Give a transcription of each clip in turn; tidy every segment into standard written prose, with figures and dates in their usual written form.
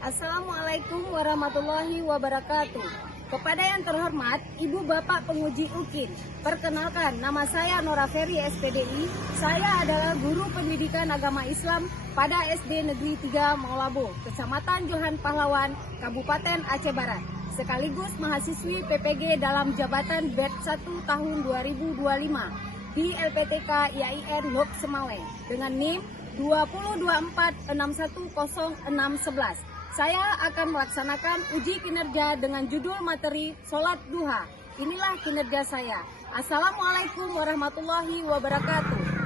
Assalamualaikum warahmatullahi wabarakatuh. Kepada yang terhormat Ibu Bapak Penguji UKIN, perkenalkan nama saya Nora Ferry SPDI. Saya adalah guru pendidikan agama Islam pada SD Negeri 3 Maulabo, Kecamatan Johan Pahlawan, Kabupaten Aceh Barat. Sekaligus mahasiswi PPG dalam jabatan batch 1 tahun 2025 di LPTK IAIN Lok Semaweng dengan NIM 20246100611. Saya akan melaksanakan uji kinerja dengan judul materi Sholat Duha. Inilah kinerja saya. Assalamualaikum warahmatullahi wabarakatuh.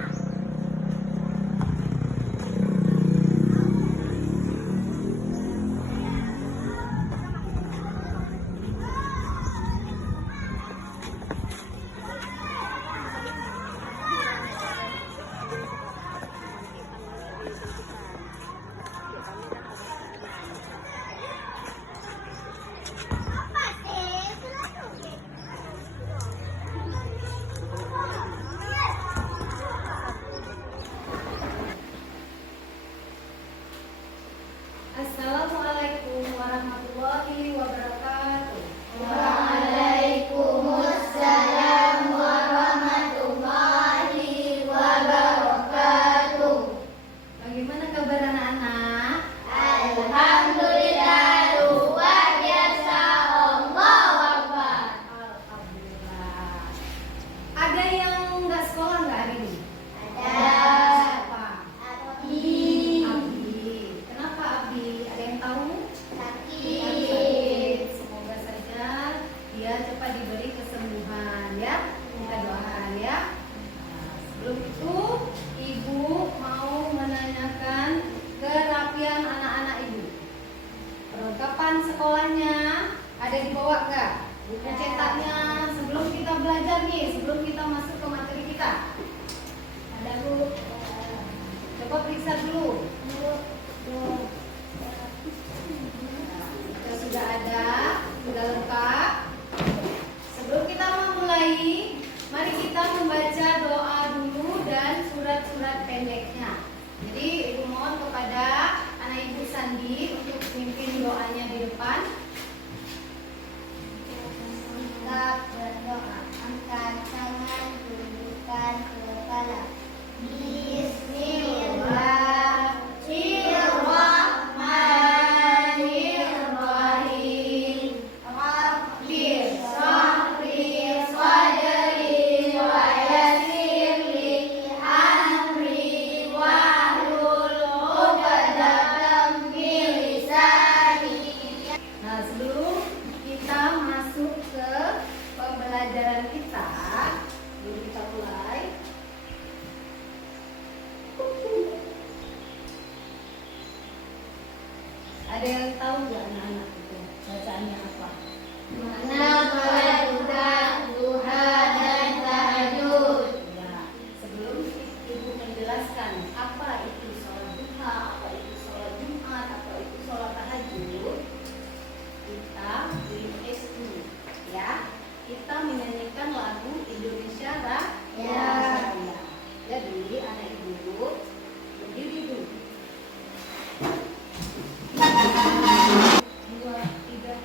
Assalamualaikum warahmatullahi wabarakatuh. Waalaikumsalam warahmatullahi wabarakatuh. Bagaimana kabar anak-anak? Alhamdulillah, luar biasa. Allahu Akbar. Alhamdulillah. Ada yang nggak sekolah nggak hari ini? Ada. Siapa? Abdi. Abdi. Kenapa Abdi? Ada yang tahu? Sakit. Semoga saja dia cepat diberi kesembuhan ya. Kita doakan ya. Nah, sebelum itu Ibu mau menanyakan kerapian anak-anak Ibu. Perlengkapan sekolahnya ada dibawa nggak? Buku cetaknya sebelum kita belajar nih, sebelum kita masuk ke materi kita. Ada Bu? Coba periksa dulu. Jika sudah ada, sudah lengkap. Sebelum kita memulai, mari kita membaca doa dulu dan surat-surat pendeknya. Jadi Ibu mohon kepada anak Ibu Sandi untuk memimpin doanya di depan. Kita berdoa, angkat tangan, tundukkan kepala. Bismillahirrahmanirrahim. Rabbir shrahli sadri wa yassirli amri wahlul 'uqdatam min lisani. Nah, sebelum kita masuk ke pembelajaran kita, yuk kita mulai. Ada yang tahu nggak anak-anak itu bacaannya apa? Mana sholat duha dan tahajud. Ya, sebelum Ibu menjelaskan apa itu sholat duha, apa itu sholat Jumat, apa itu sholat tahajud, kita remix dulu, ya. Kita menyanyikan lagu Indonesia Raya. Jadi anak Ibu berdiri dulu. 2, 3.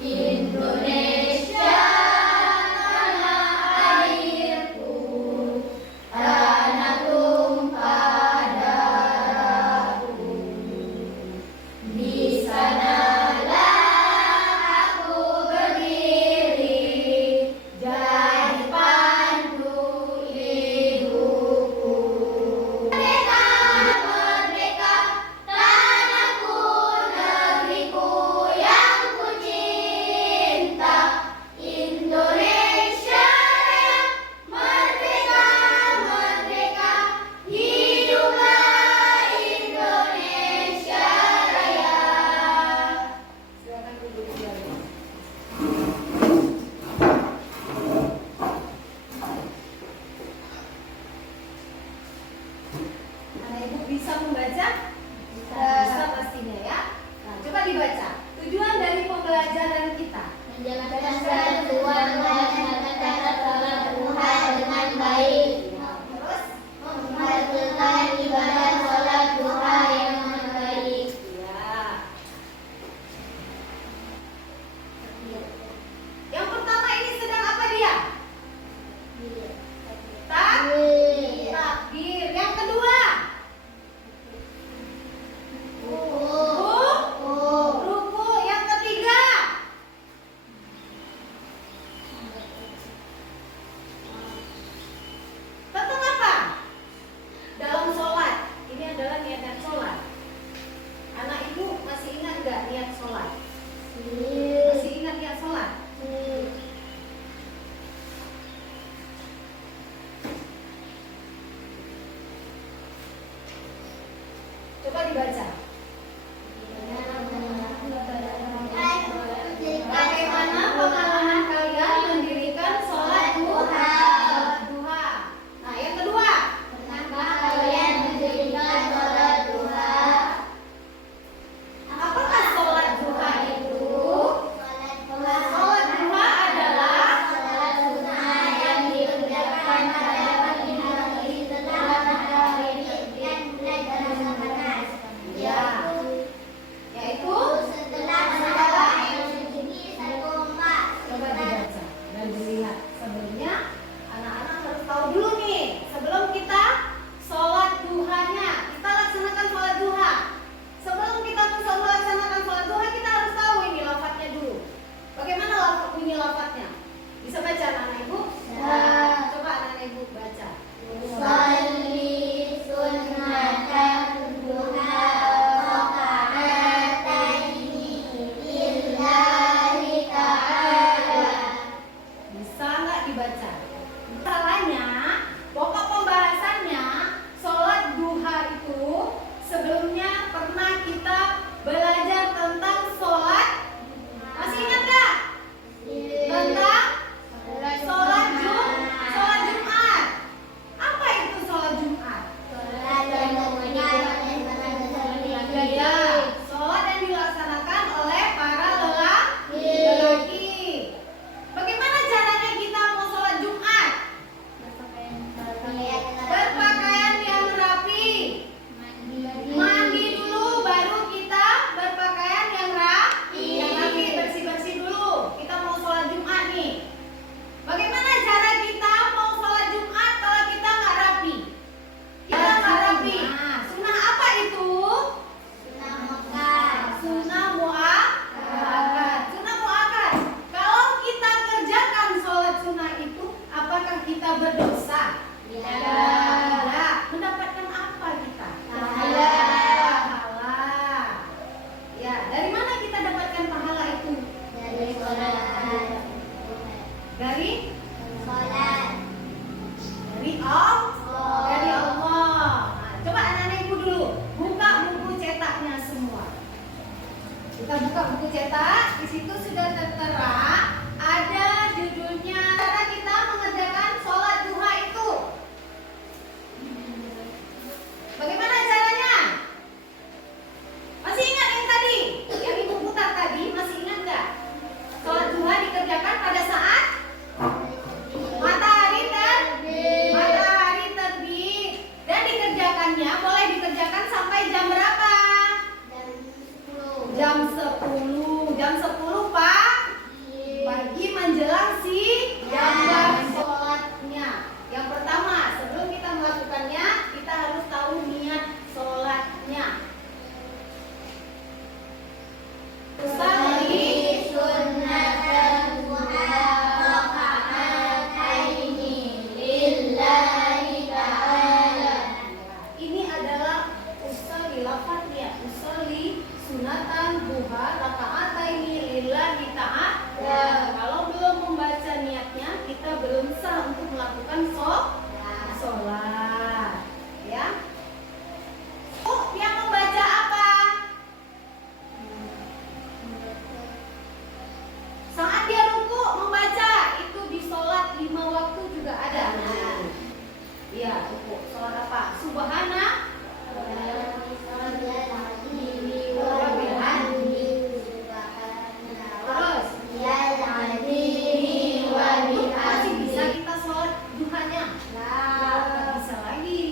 Indonesia Buka buku cetak, di situ sudah tertera ada judulnya. Cara kita mengerjakan sholat duha itu. Bagaimana caranya? Masih ingat yang tadi? Yang ibu putar tadi, masih ingat nggak? Sholat duha dikerjakan pada saat matahari terbit dan dikerjakannya boleh dikerjakan sampai jam berapa? Jam 10. Jam 10 pagi menjelang jam sholatnya. Yang pertama, sebelum kita melakukannya, kita harus tahu niat sholatnya. Usalli sunnatan duha raka'ataini lillahi ta'ala. Ini adalah usolli, lafadznya usolli sunatan duha raka'ataini lillahi ta'ala. Kalau belum membaca niatnya, kita belum sah untuk melakukan sholat. Ya. Yang membaca apa? Saat dia ruku membaca, itu di sholat 5 waktu juga ada. Iya, ruku. Sholat apa? Subhana. Terus masih bisa kita sholat duhanya? Nggak bisa lagi,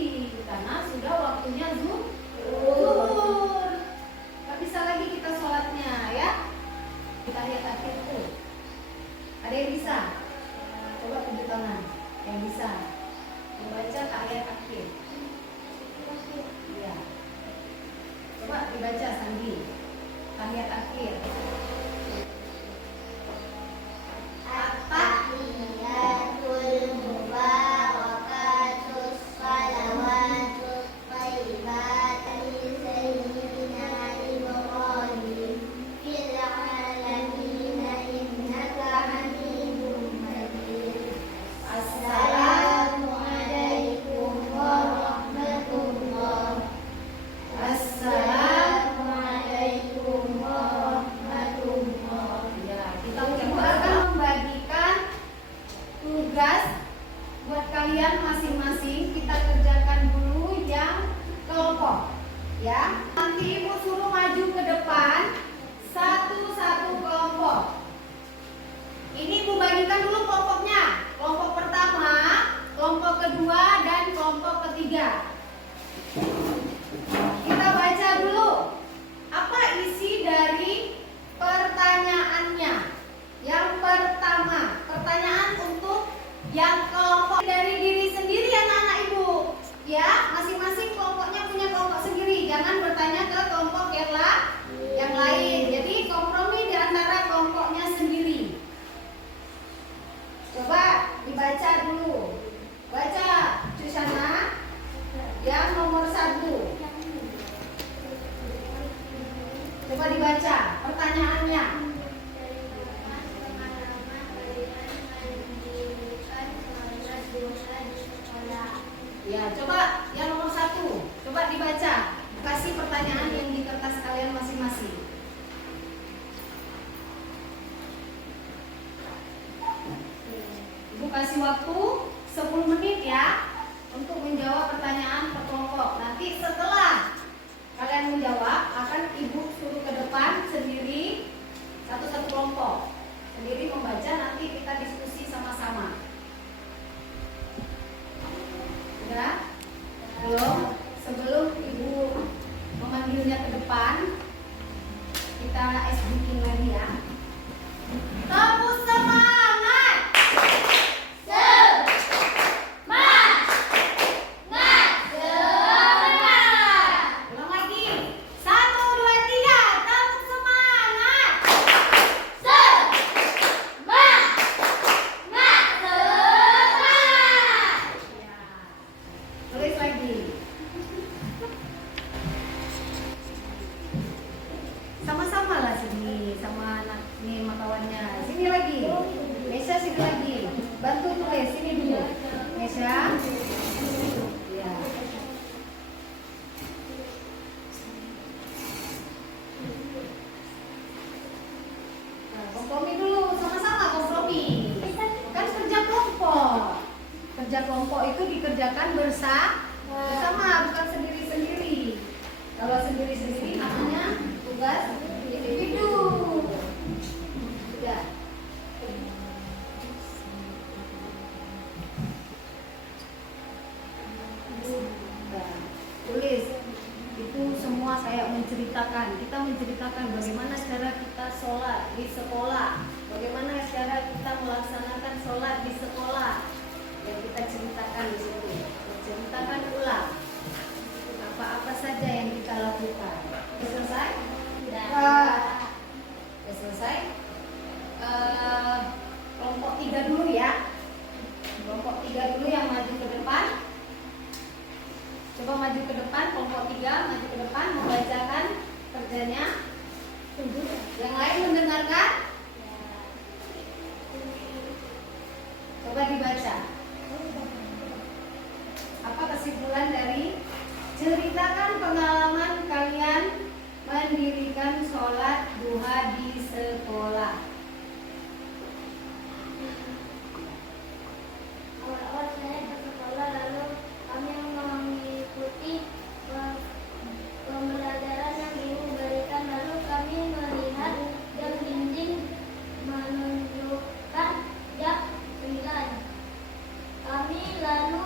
karena sudah waktunya zuhur. Nggak bisa lagi kita sholatnya, ya. Kita lihat akhir tuh. Ada yang bisa? Coba tunjuk tangan. Yang bisa membaca tahiyat akhir. Iya. Coba dibaca Sandi. Tahiyat akhir. At-tahiyatul mubarakatus salawatut thayyibat li sayyidina Ibrahim fil alamin innaka hamidum majid. Assalamualaikum warahmatullahi. Assalamualaikum warahmatullahi. Ya, kita akan membagikan tugas buat kalian masing-masing. Kita kerjakan dulu yang kelompok, ya. Nanti ibu suruh maju ke depan satu-satu kelompok. Ini ibu bagikan dulu kelompoknya. Kelompok pertama, kelompok kedua, dan kelompok ketiga. Kita baca dulu apa isi dari pertanyaannya. Yang pertama, pertanyaan untuk yang kelompok dari diri sendiri, anak-anak ibu. Ya, masing-masing kelompoknya punya kelompok sendiri. Jangan bertanya ke kelompok yang lain. Jadi kompromi di antara kelompoknya sendiri. Coba dibaca dulu. Baca Susana yang nomor 1. Coba dibaca pertanyaannya. Ya, coba yang nomor 1. Coba dibaca. Kasih pertanyaan yang di kertas kalian masing-masing. Ibu kasih waktu 10 menit ya untuk menjawab pertanyaan per kelompok. Nanti setelah kalian menjawab, akan ibu suruh ke depan sendiri, satu-satu kelompok sendiri membaca. Nanti kita diskusi sama-sama. Udah? Belum? Sebelum ibu memanggilnya ke depan, kita SBK lagi ya. Tepuk semangat! Ulang lagi. 1, 2, 3. Tepuk semangat! Tulis lagi. Sama-sama lah sini sama anak nih makawannya. Sini lagi. Nesha sini lagi. Bantu tulis sini dulu. Nesha. Ya. bersama, bukan sendiri-sendiri. Kalau sendiri-sendiri namanya tugas individu. Sudah. Tulis. Itu semua saya menceritakan. Kita menceritakan bagaimana cara kita sholat di sekolah, bagaimana cara kita melaksanakan sholat di sekolah. Yang kita ceritakan di situ, menceritakan ulang apa-apa saja yang kita lakukan. Sudah selesai? Sudah selesai. Kelompok 3 dulu ya. Kelompok 3 dulu yang maju ke depan. Coba maju ke depan, kelompok 3 maju ke depan membacakan kerjanya. Yang lain mendengarkan? Coba dibaca. Apa kesimpulan dari ceritakan pengalaman kalian mendirikan sholat duha di sekolah? Awal-awal saya ke sekolah, lalu kami mengikuti pembelajaran yang ibu berikan. Lalu kami melihat jam dinding menunjukkan jam 9. Kami lalu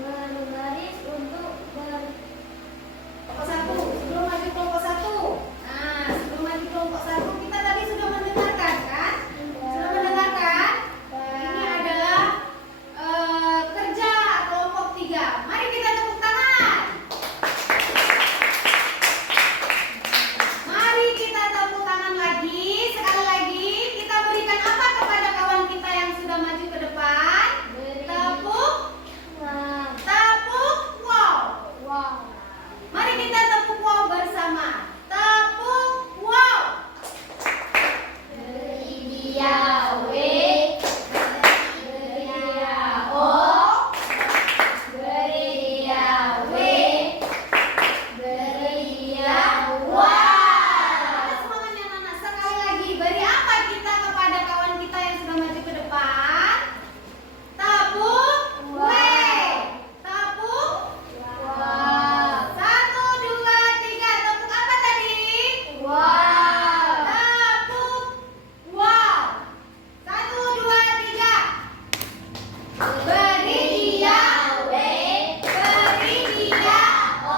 berbaris untuk Kelompok 1, sebelum maju kelompok 1. Nah, sebelum maju kelompok 1 kita tadi sudah mendengarkan kan? Sudah mendengarkan? Ini adalah kerja kelompok 3. Mari kita tepuk tangan. Mari kita tepuk tangan lagi. Sekali lagi kita berikan apa kepada kawan kita yang sudah maju ke depan? Tepuk. Tepuk wow. wow. Mari kita tepuk wow bersama. Tepuk wow. Beri dia W, beri dia O, beri dia W, beri dia Ada semangatnya anak. Sekali lagi, beri apa kita kepada kawan kita yang sudah maju ke depan? Tepuk W. Tepuk wow. 1, 2, 3. Tepuk apa tadi? Wow. Tepuk wow. 1, 2, 3. Beri dia W, beri dia O,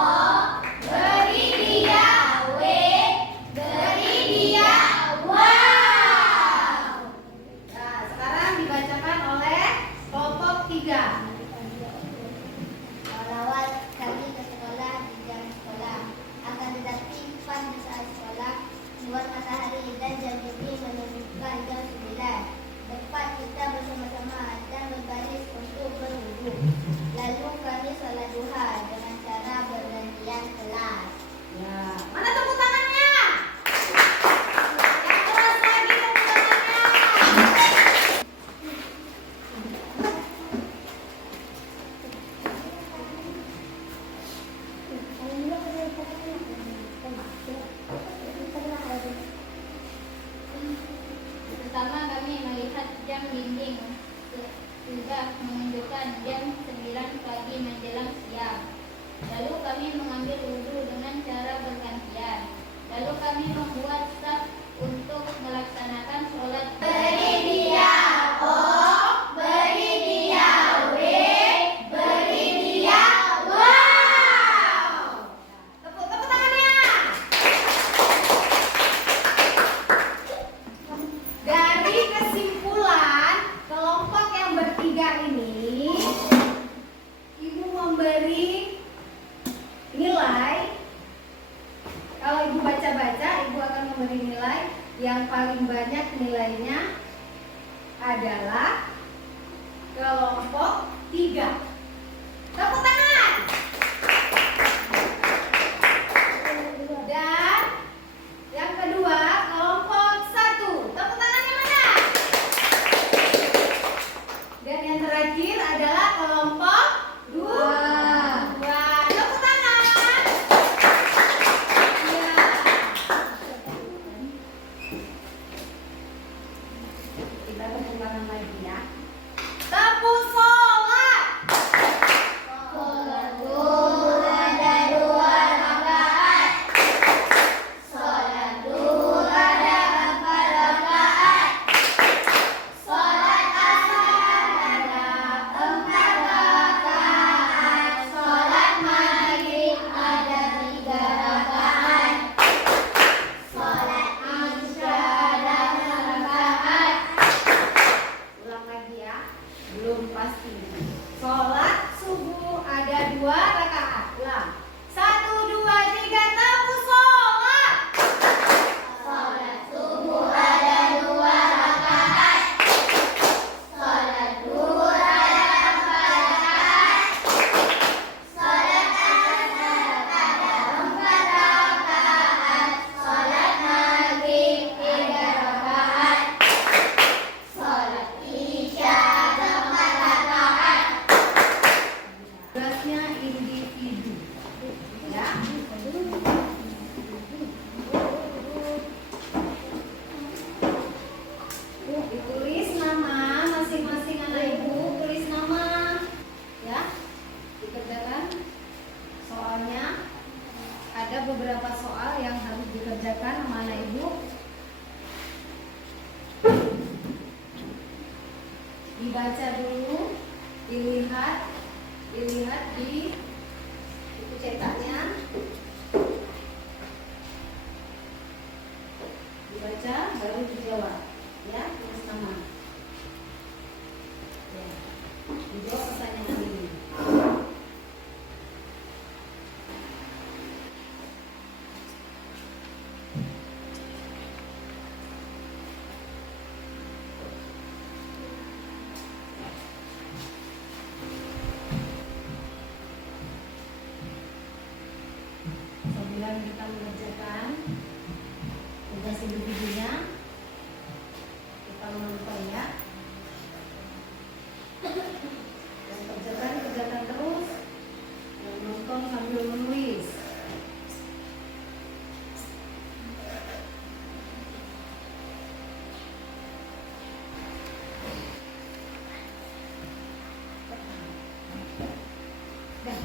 beri dia W, beri dia wow. Nah, sekarang dibacakan oleh kelompok 3. Awal-awal kami ke sekolah di jam sekolah. Akan tetapi pada saat sekolah, luar matahari dan jam dinding menunjukkan jam 9. Tepat kita bersama-sama dan berbaris untuk berwudu. Lalu kami sholat duha dengan cara bergantian kelas. Ya, mana tepuk tangannya? Yang keras lagi tepuk tangannya. Pertama kami melihat jam dinding sudah menunjukkan jam 9 pagi menjelang siang. Lalu kami mengambil wudhu dengan cara bergantian. Lalu kami membuat saf untuk melaksanakan sholat. Beri dia O, beri dia W, beri dia wow. Tepuk tangannya. Dari kesimpulan kelompok yang bertiga ini, ibu memberi nilai. Kalau ibu baca-baca, ibu akan memberi nilai yang paling banyak nilainya adalah kelompok 3. Tepuk tangan. Dan yang kedua kelompok 1. Tepuk tangannya mana? Dan yang terakhir adalah kelompok 2. Tepuk tangan. Ya. Kita tepuk tangan lagi. 2 rakaat. Ulang. 1, 2, 3, tabu sholat. Sholat subuh ada 2 rakaat. Sholat duhur ada 4 rakaat. Sholat asar ada 4 rakaat. Sholat maghrib 3 rakaat. Sholat isya 4 rakaat. Tugasnya individu. Ya. Ditulis nama masing-masing anak ibu, tulis nama. Ya. Dikerjakan soalnya. Ada beberapa soal yang harus dikerjakan sama anak ibu. Dibaca dulu, dilihat di buku cetaknya, dibaca baru dijawab, ya, tulis nama. Ya, dijawab pertanyaan ini. Sebelum kita mengerjakan tugas individunya, kita menonton ya. Dan kerjakan terus. Dan nonton sambil menulis. Dah.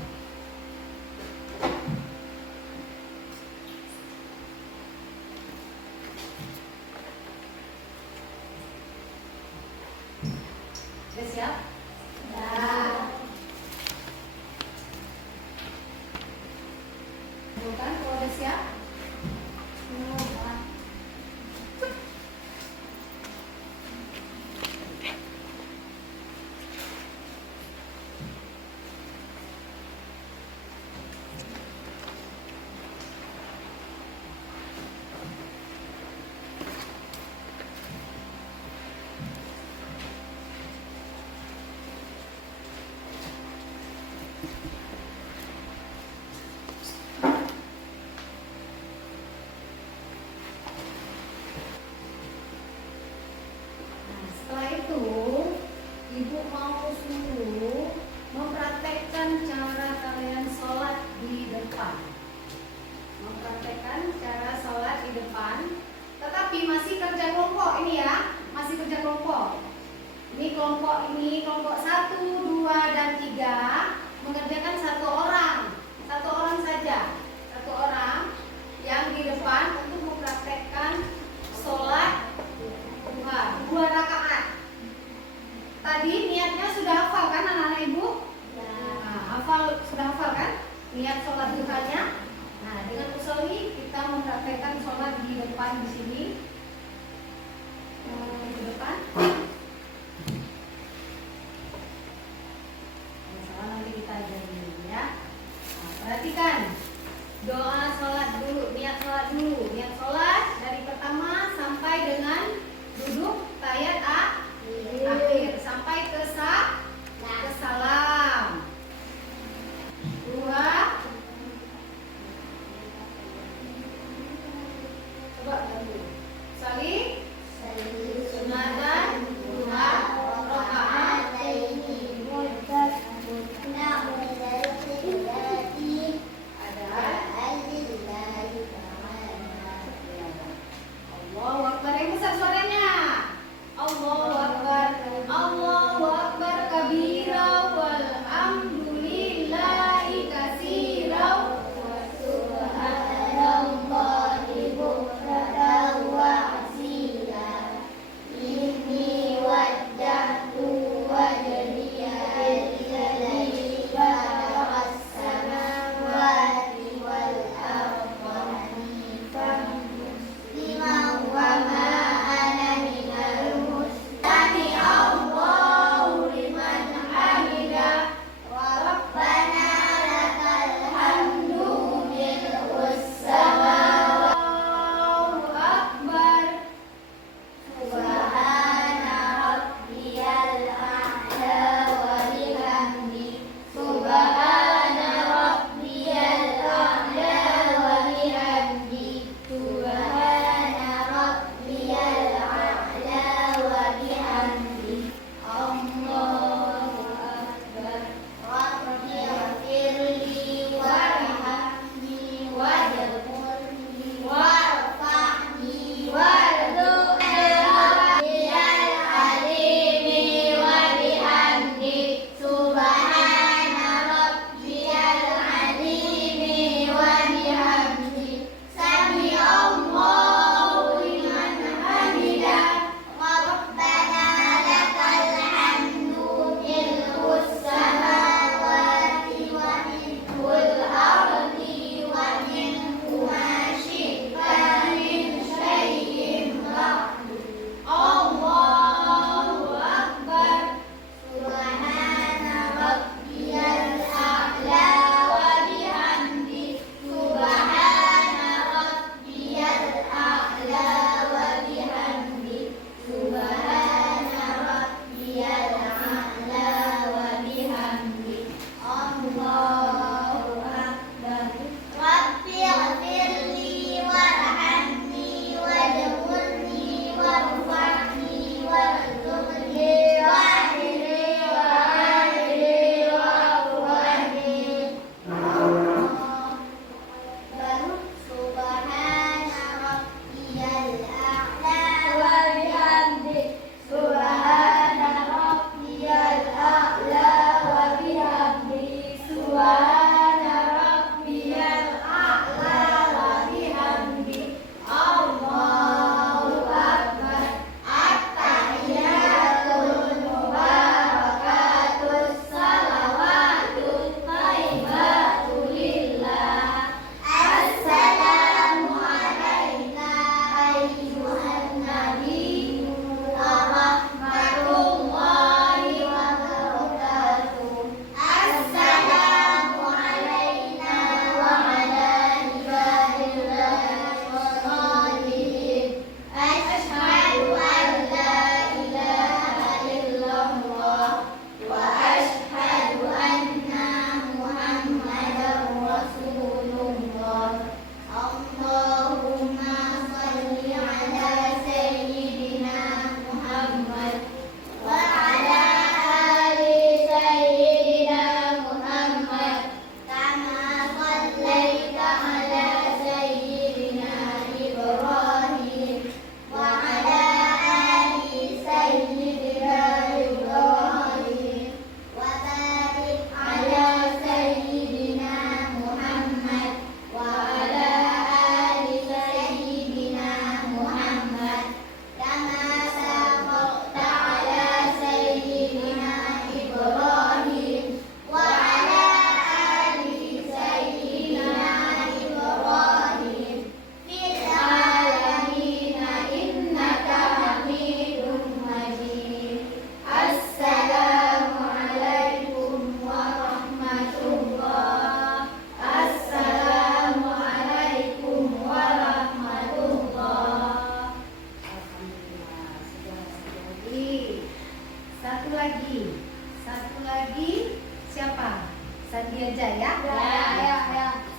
Sudah siap? Bukan, kalau udah siap? Nah, setelah itu, ibu mau suruh mempraktekkan cara kalian sholat di depan. Mempraktekkan cara sholat di depan, tetapi masih kerja kelompok ini ya, masih kerja kelompok. Ini kelompok 1, 2, dan 3 mengerjakan satu orang saja, satu orang yang di depan untuk mempraktekkan sholat duha 2 rakaat. Tadi niatnya sudah hafal kan anak-anak ibu? Nah, sudah hafal kan niat sholat duhanya? Nah, dengan usawi kita mempraktekkan sholat di depan di sini. Ke depan. Masalah nanti kita ajarin dulu ya. Nah, perhatikan doa sholat dulu, niat sholat dari pertama sampai dengan duduk tayat akhir sampai ke salam. 2. Coba dulu. Saling sunatan 2 rakaat.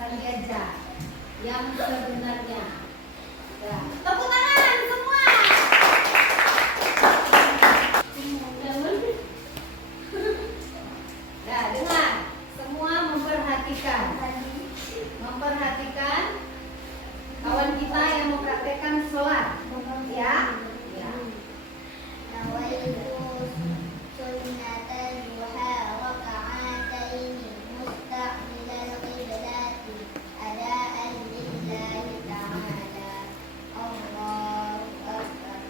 Nanti aja yang sebenarnya. Ya. Tepuk tangan semua. Ya, dengar. Semua memperhatikan. Memperhatikan kawan kita yang mempraktekkan sholat. Ya. Ya. Nawaitu sunnatal duha raka'atain mustaqbilal qiblati adaan lillahi ta'ala. Allahu akbar.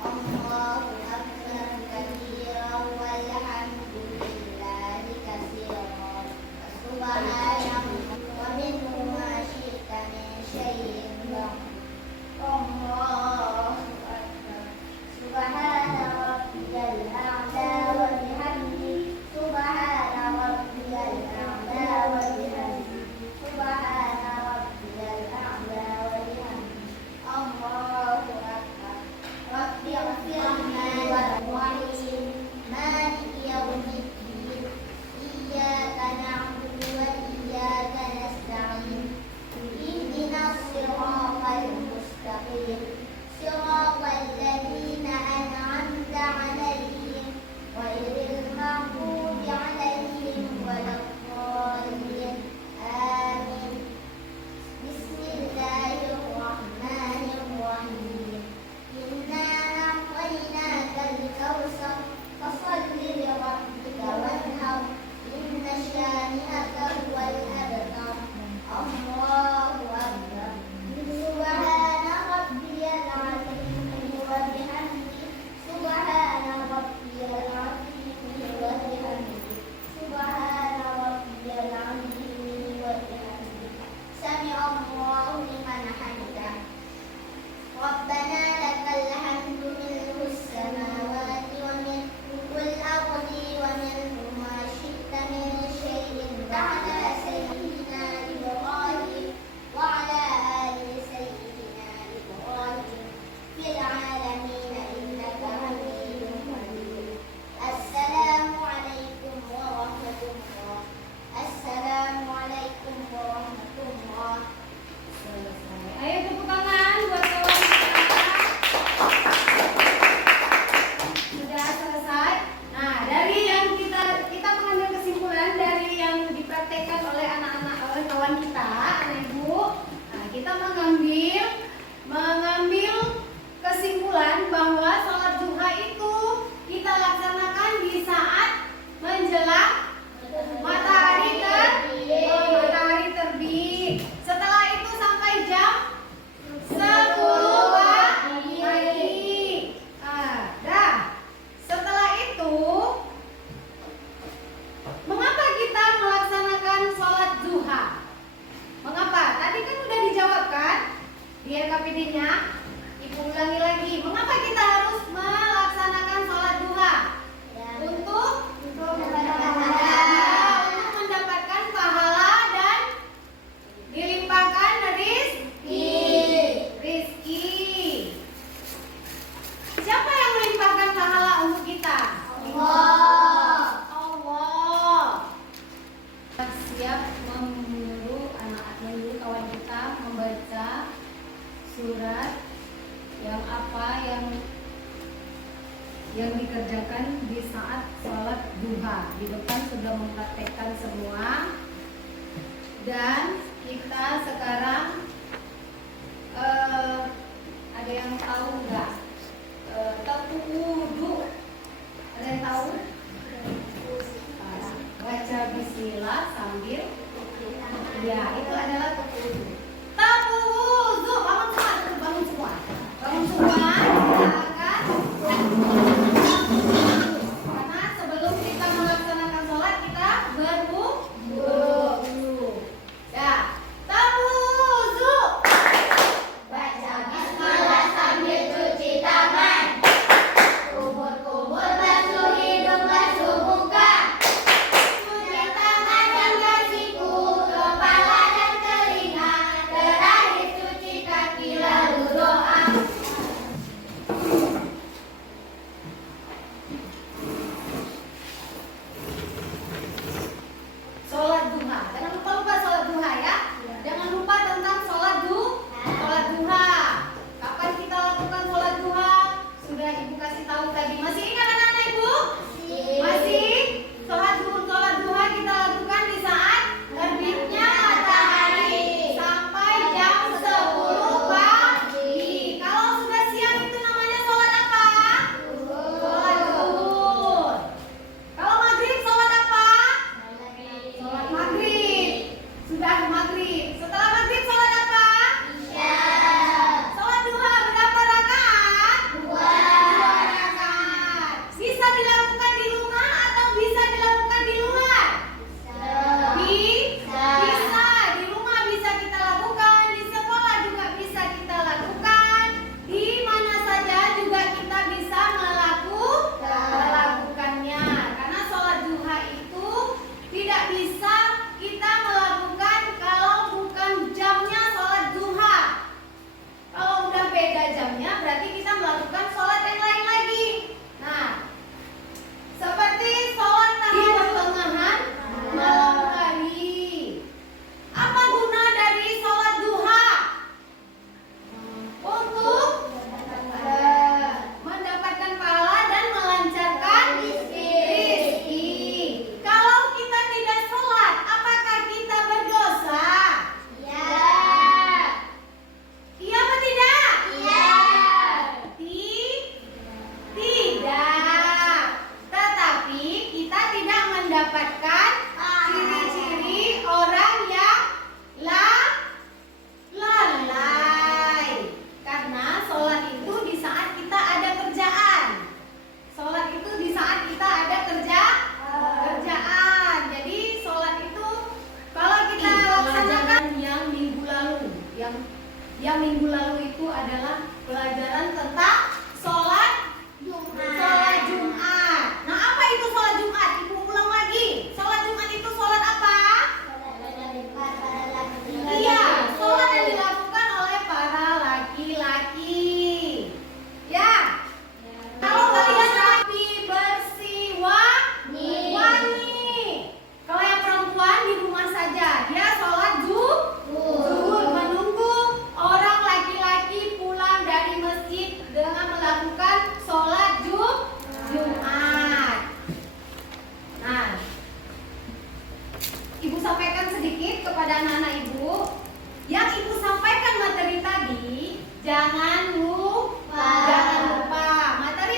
Allahu akbar katsiran walhamdulillahi katsiran. Subhanallah wa minhu ma syi'ta min syai'in ba'd. Allahu akbar. Subhana rabbiyal a'la wa bihamdi. Subhana rabbiyal a'la wa bihamdi. Subhana rabbiyal a'la wa bihamdi. Allahu akbar. Rabbi ighfirli warhamni. Maliki yaumiddin. Iyyaka na'budu wa iyyaka nasta'in. Ihdinas siratal mustaqim. صراط الذين أنعمت عليهم غير المغضوب عليهم ولا الضالين آمين. بسم الله الرحمن الرحيم. إنا أعطيناك الكوثر فصل لربك وانحر إن شانئك هو الأبتر. الله أكبر. سبحان ربي العظيم وبحمده. سبحان ربي العظيم وبحمده. سبحان ربي العظيم وبحمده. سمع الله لمن حمده. ربنا لك الحمد ملء السماوات وملء الأرض وملء ما شئت من شيء بعد سيدنا إبراهيم وعلى آل سيدنا إبراهيم في العالمين إنك حميد مجيد. السلام عليكم ورحمة الله. السلام عليكم ورحمة الله. Selesai. Ayo tepuk tangan buat kawan kita. Sudah selesai. Nah, dari yang kita mengambil kesimpulan dari yang dipraktekkan oleh anak-anak oleh kawan kita, anak ibu. Nah, kita mengambil kesimpulan bahwa sholat duha itu kita laksanakan di saat menjelang matahari terbit. Setelah itu sampai jam 10 pagi. Dah. Setelah itu, mengapa kita melaksanakan sholat duha? Mengapa? Tadi kan udah dijawab kan? Di RKPD-nya. Ibu ulangi lagi. Mengapa kita harus melaksanakan sholat duha? Untuk mendapatkan pahala dan dilimpahkan rizki. Siapa yang melimpahkan pahala untuk kita? Allah. Siap menyuruh kawan kita membaca surat yang apa yang dikerjakan di saat sholat duha. Di depan sudah mempraktekkan semua. Dan kita sekarang ada yang tahu nggak? Tepuk wudhu. Ada yang tahu? Baca bismillah sambil ya, itu adalah tepuk wudhu. Tepuk wudhu. Bangun semua. Karena sebelum kita melaksanakan sholat kita berwudhu. Ya, tepuk wudhu. Baca bismillah sambil cuci tangan. Kumur-kumur basuh hidung, basuh muka. Cuci tangan dan bersiku, kepala dan telinga. Yang minggu lalu itu adalah pelajaran tentang sholat Jumat. Nah, apa itu sholat Jumat? Ibu ulang lagi. Sholat Jumat itu sholat apa? Iya, sholat yang dilakukan oleh para laki-laki. Ya. Kalau kalian rapi, bersih, wangi. Kalau yang perempuan di rumah saja, dia sholat zuhur, menunggu orang laki-laki pulang dari masjid dengan melakukan sholat Jumat. Nah, Ibu sampaikan sedikit kepada anak-anak Ibu. Yang Ibu sampaikan materi tadi, jangan lupa. Materi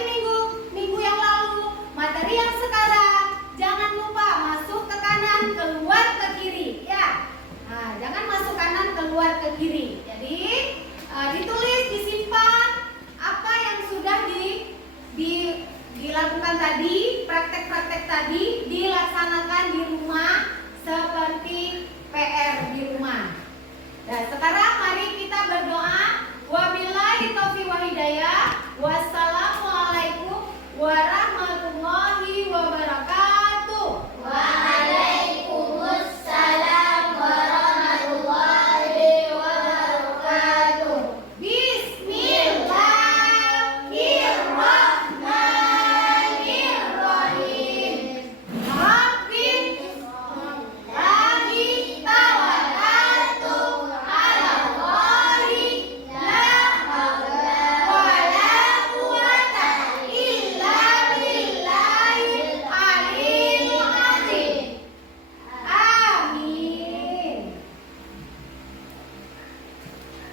minggu yang lalu, materi yang sekarang, jangan lupa masuk ke kanan, keluar ke kiri, ya. Nah, jangan masuk kanan, keluar ke kiri. Jadi ditulis, disimpan apa yang sudah dilakukan tadi, praktek-praktek tadi dilaksanakan di rumah seperti PR di rumah. Nah, sekarang mari kita berdoa. Wabillahi taufiq wal hidayah. Wassalamualaikum warahmatullahi wabarakatuh. Waalaikumsalam warahmatullahi wabarakatuh. Bismillahirrahmanirrahim. Rabbi tawakkaltu 'alallahi la haula wala quwwata illa billahil aliyyil azim. Amin.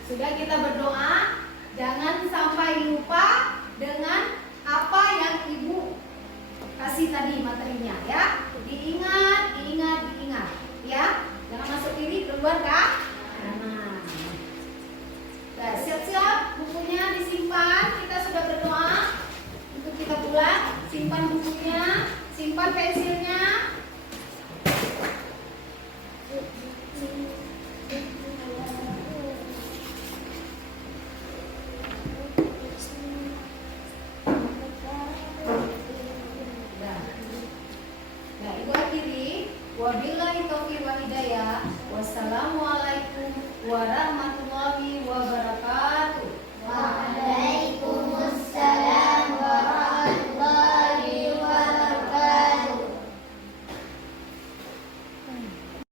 Sudah kita berdoa, jangan sampai lupa dengan apa yang Ibu kasih tadi materinya, ya. Diingat ya. Jangan masuk kiri, keluar kanan. Nah, siap-siap bukunya disimpan. Kita sudah berdoa untuk kita pulang. Simpan bukunya, simpan pensilnya. Nah, Ibu akhiri. Wabillahi taufiq wal hidayah. Wassalamualaikum warahmatullahi